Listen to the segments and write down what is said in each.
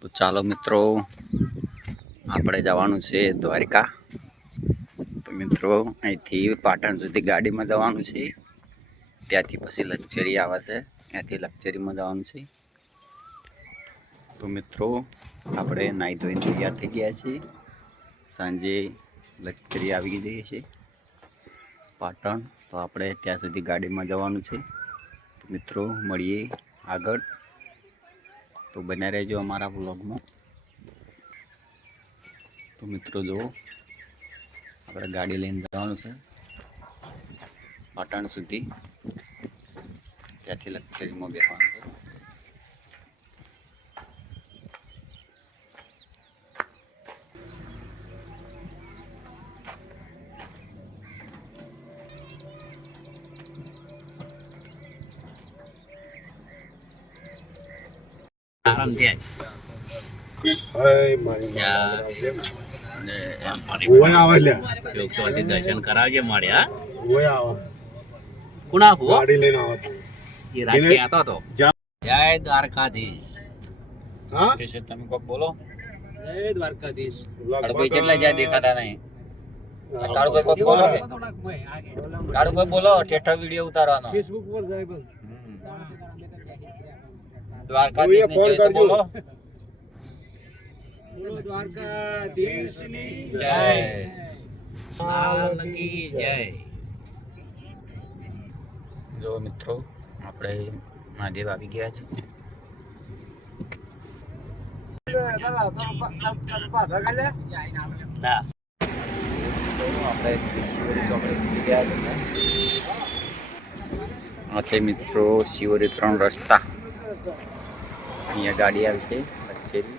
તો ચાલો મિત્રો, આપણે જવાનું છે દ્વારકા. તો મિત્રો અહીંથી પાટણ સુધી ગાડીમાં જવાનું છે. ત્યાંથી પછી લક્ઝરી આવે છે, ત્યાંથી લક્ઝરીમાં જવાનું છે. તો મિત્રો આપણે નાહી ધોઈને તૈયાર થઈ ગયા છીએ. સાંજે લક્ઝરી આવી જઈએ છીએ પાટણ. તો આપણે ત્યાં સુધી ગાડીમાં જવાનું છે. મિત્રો મળીએ આગળ. તો બન્યા રહેજો અમારા વ્લોગમાં. તો મિત્રો જુઓ, આપણે ગાડી લઈને જવાનું છે પાટણ સુધી. ત્યાંથી લક્ઝરીમાં બેસવાનું છે. દર્શન કરાવજે મળે. જય દ્વારકાધીશ. તમે કોક બોલો. જય દ્વારકાધીશ. કેટલા જ્યાં દેખાતા નહીં. કાળુભાઈ કોક બોલો. કાળુભાઈ બોલો. ઠેઠા વિડીયો ઉતારવાનો. ફેસબુક પર જાય બસ. દ્વારકાધીશ ફોન કરજો. બોલો દ્વારકાધીશની જય. કી જય. જો મિત્રો, આપણે મહાદેવ આવી ગયા છે. આ છે મિત્રો શિવરી 3 રસ્તા. અહીંયા ગાડી આવશે લક્ઝરી.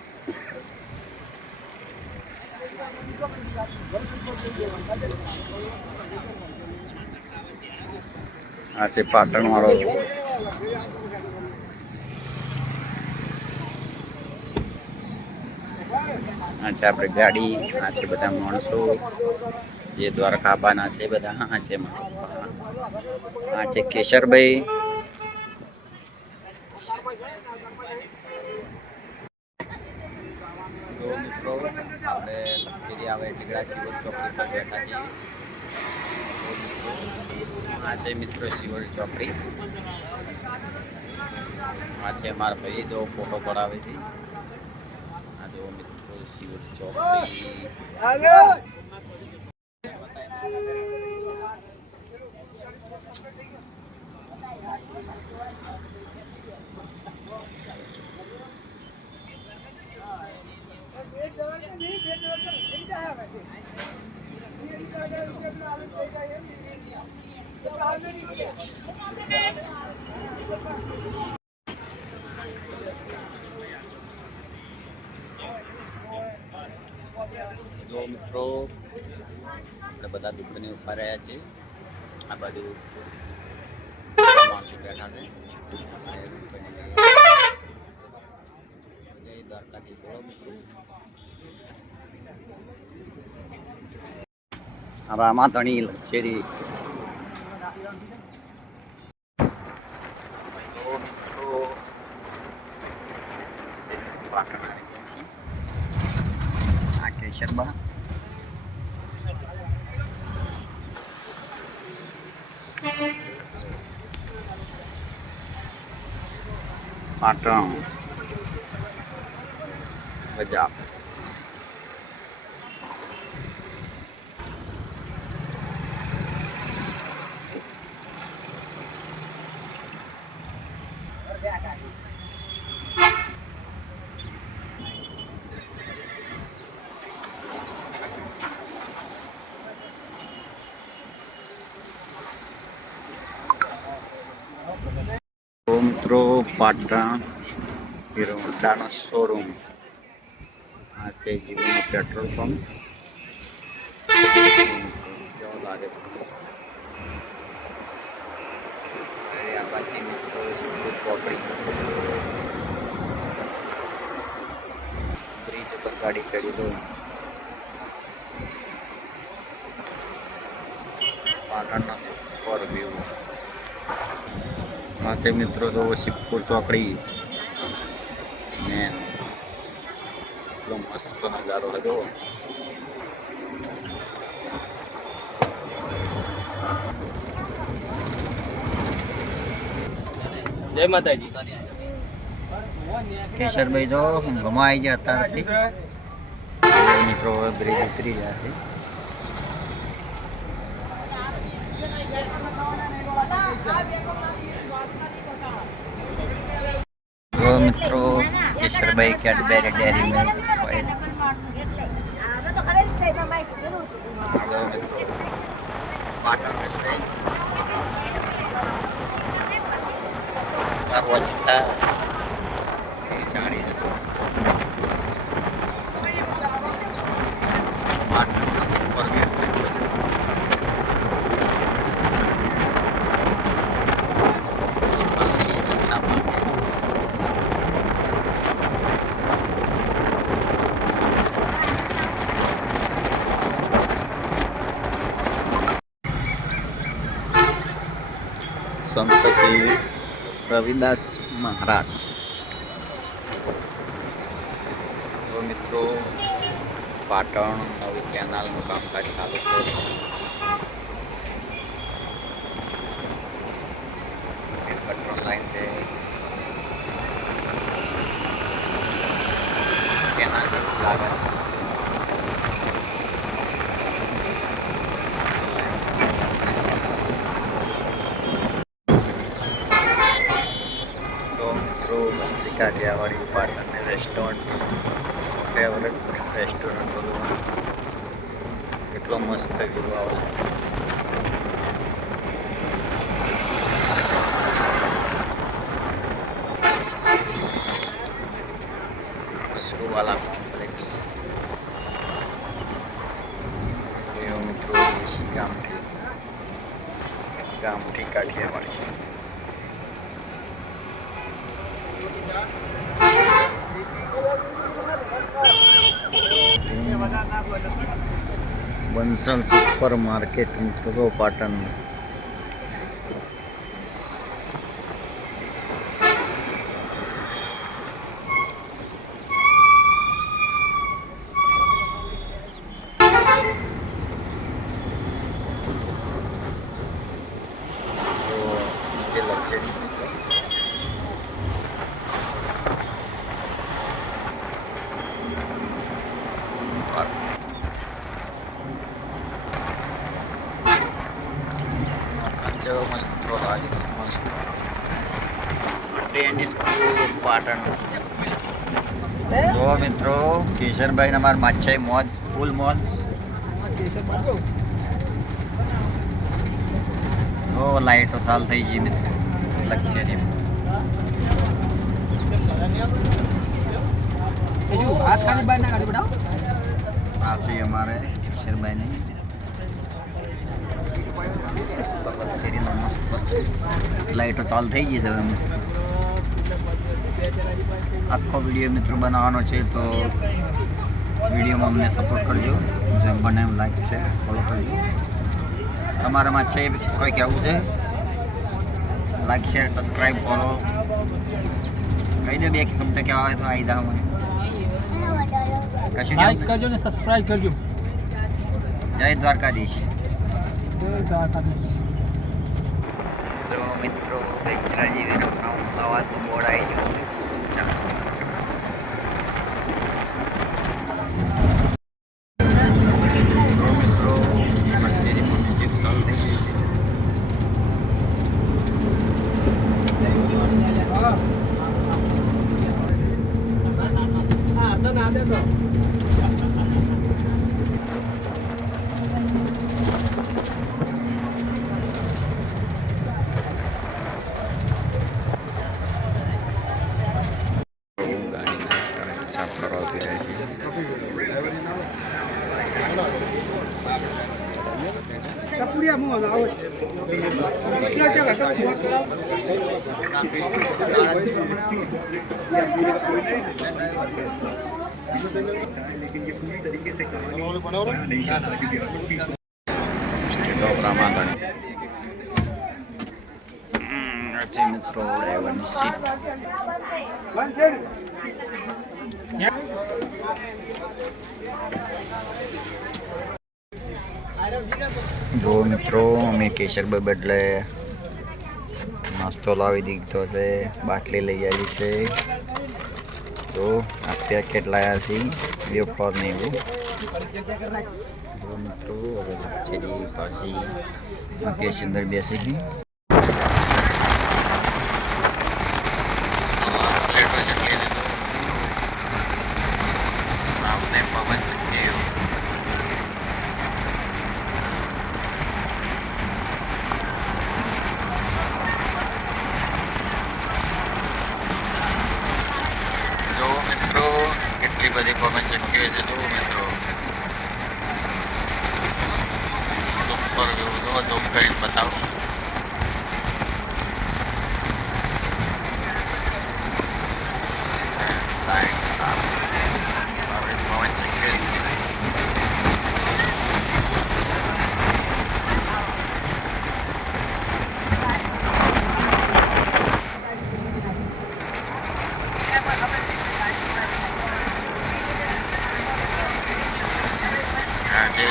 આ છે પાટણ વાળો. આ છે આપણે ગાડી. આ છે બધા માણસો જે દ્વારકા આવવાના છે બધા. આ છે આ છે કેશરભાઈ. આપણે લક્ઝરી આવે ટીકડા શિવર ચોકડી પર બેઠા છીએ. આ છે મિત્રો શિવર ચોકડી. આ છે અમારા ભાઈ જો ફોટો પડાવે છે. આ જો મિત્રો શિવર ચોકડી. જો મિત્રો, આપણે બધા દુકાને ઉભા રહ્યા છીએ. આ બાજુ માણસો બેઠા છે. જય દ્વારકાધીશ બોલો મિત્રો. હવે આમાં ધણી લક્ઝરી. આ કેશરબા. પાટણ બજાર. મિત્રો પાટણ હીરો હોન્ડાનો શોરૂમ. આ છે જીવોનો પેટ્રોલ પંપ. કેવો લાગે છે. આ બાજુ મિત્રો ચોકડી. બ્રિજ ઉપર ગાડી ચડી દો. પાટણના સુપર વ્યૂ. આ છે મિત્રો તો શિવપુર ચોકડી મેન. મસ્ત નજારો લગો. જય માતાજી. કેશરભાઈ જો ગમાઈ ગયા અત્યારથી મિત્રો બ્રિજ ઉતરી ગયા છે. તો મિત્રો Kesharbhai Cadbury Dairy Milk Wasita cari satu partner masih pergi Santasi Ravidas Maharaj. તો મિત્રો પાટણ નવી કેનાલનું કામકાજ ચાલુ છે. પેટ્રોલ લાઈન છે, કેનાલ લાગે કાઠિયાવાડી પાટણની રેસ્ટોરન્ટ ફેવરેટ રેસ્ટોરન્ટ બધું કેટલો મસ્ત વ્યૂ આવે. મશરૂવાલા કોમ્પ્લેક્સ મિત્રો દેશી ગામઠી કાઠિયાવાડી. બંસલ સુપર માર્કેટ મિત્રો પાટણ. મસ્ત મસ્ત પાટણ. જો મિત્રો કેશરભાઈ ને અમારા માછાઈ મોજ ફૂલ મોજ. તો લાઈટો ચાલ થઈ ગઈ મિત્રો લક્ઝરી. આ છે અમારે કેશરભાઈ ને મસ્ત લાઈટો ચાલુ થઈ ગઈ છે. આખો વિડીયો મિત્રો બનાવવાનો છે તો વિડીયોમાં અમને સપોર્ટ કરજો. જેમ બને એમ લાઈક છે ફોલો કરજો. તમારામાં છે કોઈ કહેવું છે લાઈક શેર સબસ્ક્રાઈબ ફોલો કહી દે. બે કે તમને કહેવા હોય તો આવી જાઓ. મને કશું લાઈક કરજો ને સબસ્ક્રાઈબ કરજો. જય દ્વારકાધીશ. તો મિત્રો બેચરાજી વિરમના અમદાવાદનું બોર્ડ આવી ગયું 150. મિત્રો લક્ઝરીમાં મ્યુઝિક ચાલુ થઈ ગયું. સાફ કરવા આપી રહ્યા છીએ. મિત્રો ડ્રાઈવરની સીટ જો મિત્રો અમે કેસર બદલે નાસ્તો લાવી દીધો છે, બાટલી લઈ આવી છે. તો આ પેકેટ લાવ્યા છે વેફર ને એવું. જો મિત્રો હવે લચ્છેરી પાછી કેસ અંદર બેસી ગઈ. સામને પવન ચક્કી કેટલી બધી પવન ચક્કી છે. જો મિત્રો સુપર વ્યૂ જો ઝૂમ કરીને બતાવું. પવન ચક્કી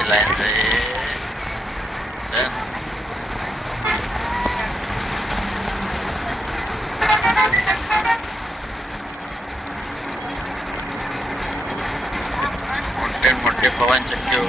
lain saya મોટે પવન ચક્યો.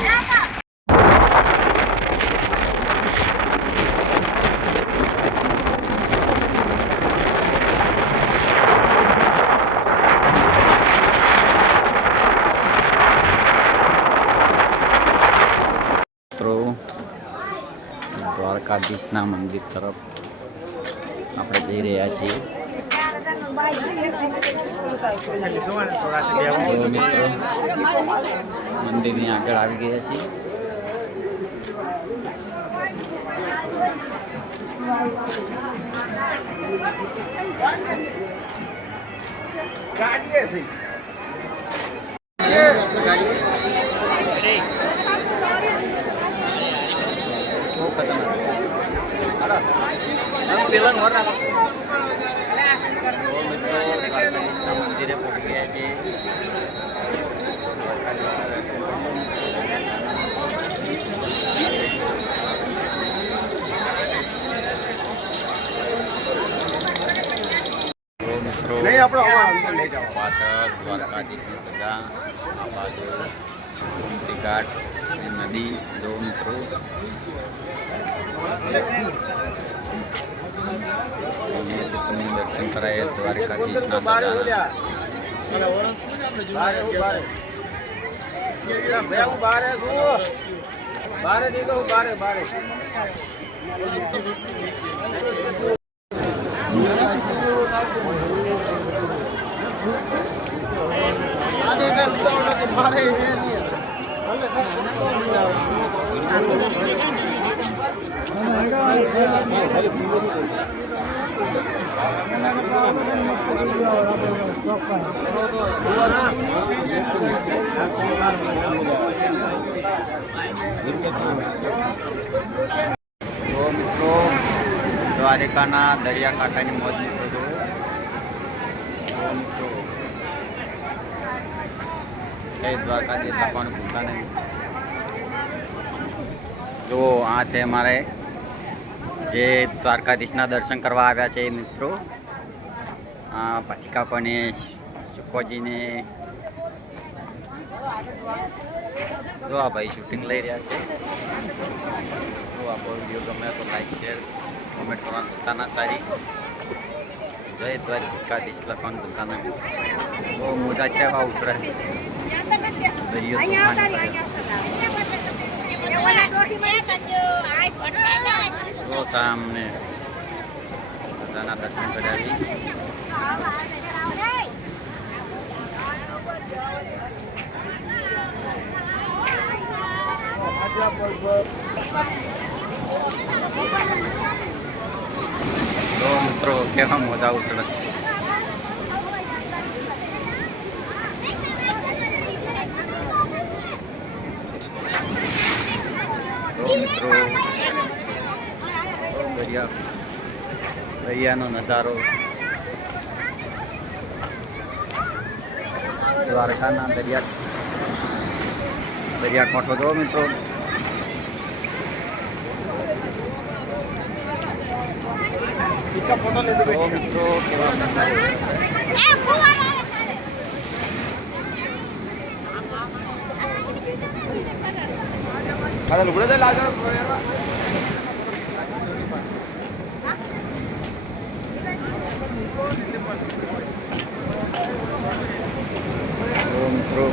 દ્વારકાધીશના મંદિર તરફ આપણે જઈ રહ્યા છીએ. મંદિરની આગળ આવી ગયા છીએ. મંદિરે પહોંચી ગયા છે. પાછળ દ્વારકાધીશની બધા આ બાજુ ઘાટ નદી. જો મિત્રો તમે દર્શન કરાય દ્વારકાધીશના મિત્રો દ્વારિકાના દરિયાકાંઠાની મોજ મિત્રો. જય દ્વારકાધીશ લખવાનું ભૂલતા નહીં. જો આ છે અમારે જે દ્વારકાધીશના દર્શન કરવા આવ્યા છે મિત્રો. આ પતિકા પણ સુકોજીને જો આ ભાઈ શૂટિંગ લઈ રહ્યા છે. જો આપણો વિડીયો ગમે તો લાઈક શેર કોમેન્ટ કરવાનું ભૂલતા ના. સારી જય દ્વારકાધીશ લખવાનું ભૂલતા ના. બહુ મોજા છે આવા ઉછળે દરિયો તો સામને બધાના દર્શન કર્યા. તો મિત્રો કેવા મોજા ઉછળે. મિત્રો દરિયાનો નજારો દ્વારકાના દરિયાકાંઠો જો મિત્રો. મિત્રો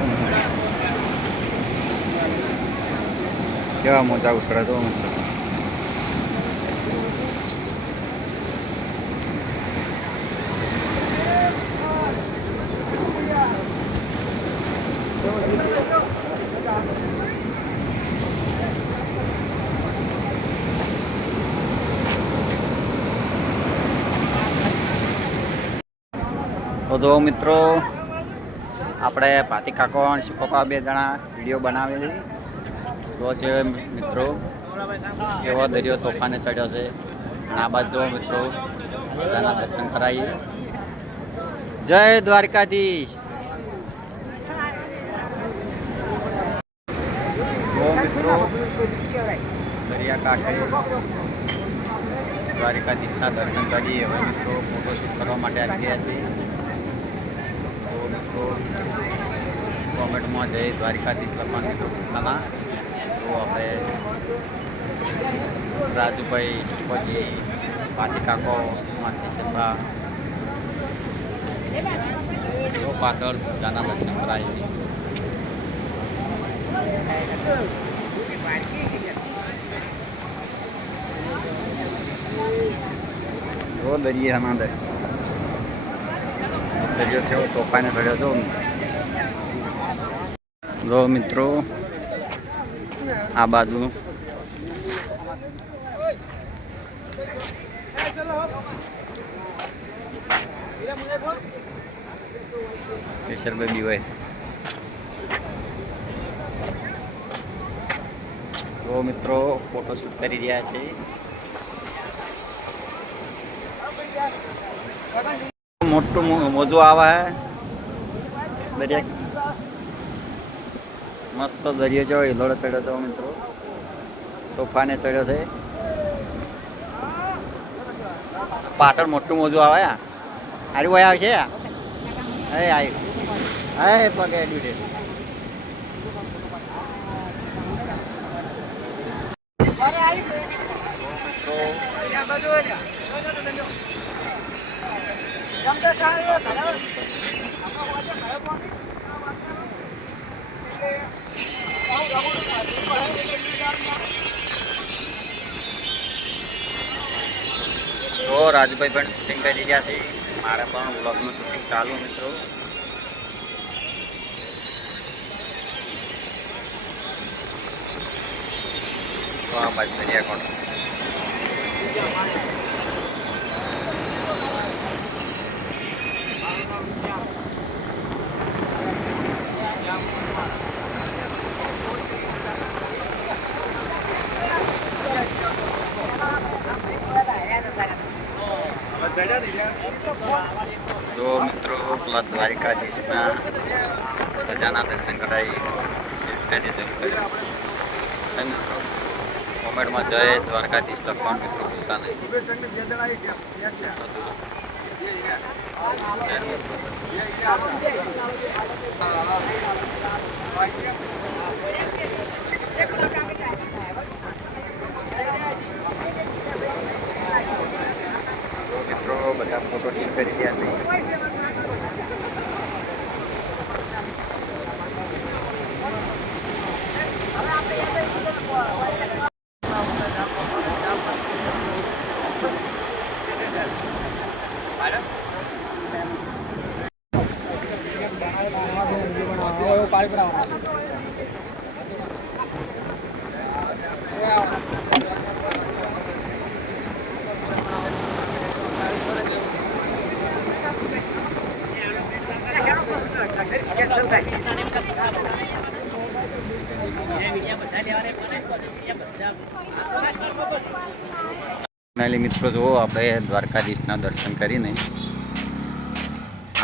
કેવા મોજા ઉછળે તો મિત્રો. તો જો મિત્રો આપણે પાતી કાકો અને શિકોકા બે જણા વિડીયો બનાવે છે. તો છે મિત્રો એવો દરિયો તોફાને ચડ્યો છે. અને આ બાજુ જો મિત્રો બધાના દર્શન કરાવીએ. જય દ્વારકાધીશ. તો મિત્રો દરિયાકાંઠે દ્વારકાધીશના દર્શન કરીએ. હવે મિત્રો ફોટોશૂટ કરવા માટે આવી ગયા છીએ. તો મિત્રો કોમેન્ટમાં જય દ્વારકાધીશ લખવાનું મિત્રો ભૂલતા. તો આપણે રાજુભાઈ સુપરજી પાતિકાકો માથેશનભા તો પાછળ જાના દર્શન કરાવીએ. જો દરિયામાં દરિયો કેવો તોફાને ચડ્યો છો. જો મિત્રો આ બાજુ પ્રેશર બેબી હોય. તો મિત્રો ફોટોશૂટ કરી રહ્યા છે. મોટું મોજું આવે હે દરિયા. મસ્ત દરિયો છે. હિલોડો ચડ્યો છે મિત્રો. તોફાને ચડ્યો છે. પાછળ મોટું મોજું આવે. હારી ભાઈ આવશે. હે આવ્યું. હે પગે ડૂડે. તો રાજુભાઈ પણ શૂટિંગ કરી રહ્યા છે. મારે પણ વ્લોગનું શૂટિંગ ચાલુ મિત્રો. તો આ બાજુ દરિયાકાંઠો. જો મિત્રો દ્વારકાધીશના ધજાના દર્શન કરાવી. મિત્રો કોમેન્ટમાં જય દ્વારકાધીશ લખવાનું મિત્રો ભૂલતા નહીં. મિત્રો બધા ફોટો શૂટ કરી રહ્યા છે. ફાઇનલી મિત્રો જુઓ આપણે દ્વારકાધીશના દર્શન કરીને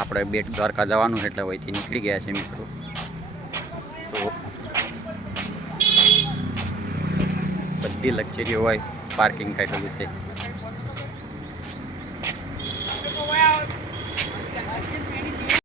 આપણે બેટ દ્વારકા જવાનું છે એટલે અહીંથી નીકળી ગયા છે મિત્રો. તો બધી લક્ઝરી હોય પાર્કિંગ કાઢેલું છે.